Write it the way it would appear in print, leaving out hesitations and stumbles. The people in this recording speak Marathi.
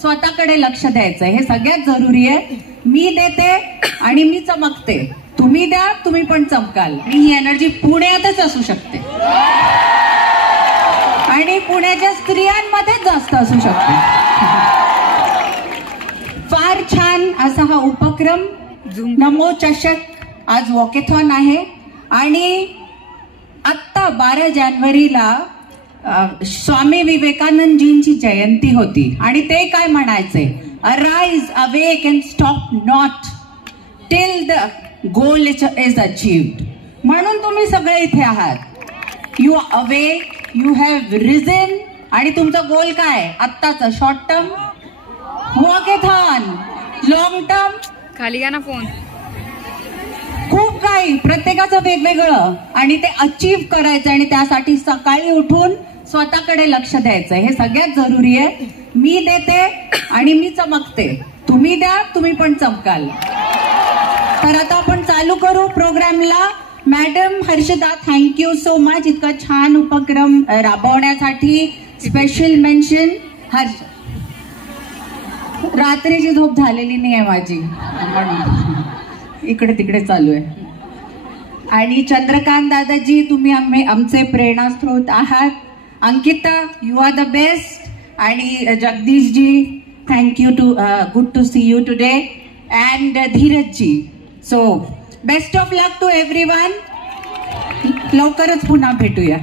स्वतःकडे लक्ष द्यायचं हे सगळ्यात जरुरी आहे. मी देते आणि मी चमकते, तुम्ही द्या, तुम्ही पण चमकाल. ही एनर्जी पुण्यातच असू शकते आणि पुण्याच्या स्त्रियांमध्येच जास्त असू शकते. फार छान असा हा उपक्रम नमो चषक आज वॉकेथॉन आहे. आणि आत्ता 12 जानेवारीला स्वामी विवेकानंदजींची जयंती होती आणि ते काय म्हणायचे, arise awake and stop not till the goal is achieved. म्हणून तुम्ही सगळे इथे आहात. You awake, you have reason आणि तुमचा गोल काय, आत्ताचा short term walkathon, long term खाली घ्या ना फोन, खूप काही प्रत्येकाचं वेगवेगळं आणि ते अचीव करायचं आणि त्यासाठी सकाळी उठून स्वतःकडे लक्ष द्यायचं हे सगळ्यात जरुरी आहे. मी देते आणि मी चमकते, तुम्ही द्या, तुम्ही पण चमकाल. तर आता आपण चालू करू प्रोग्रामला. Madam Harshada, thank you so much इतका छान उपक्रम राबवण्यासाठी. Special mention Harsh. रात्रीची झोप झालेली नाही आहे माझी, इकडे तिकडे चालू आहे. आणि चंद्रकांत दादाजी, तुम्ही आमचे प्रेरणास्त्रोत आहात. Ankita, you are the best. आणि Jagdishji, thank you too good to see you today. And Dhirajji, so best of luck to everyone. लवकरच पुन्हा भेटूया.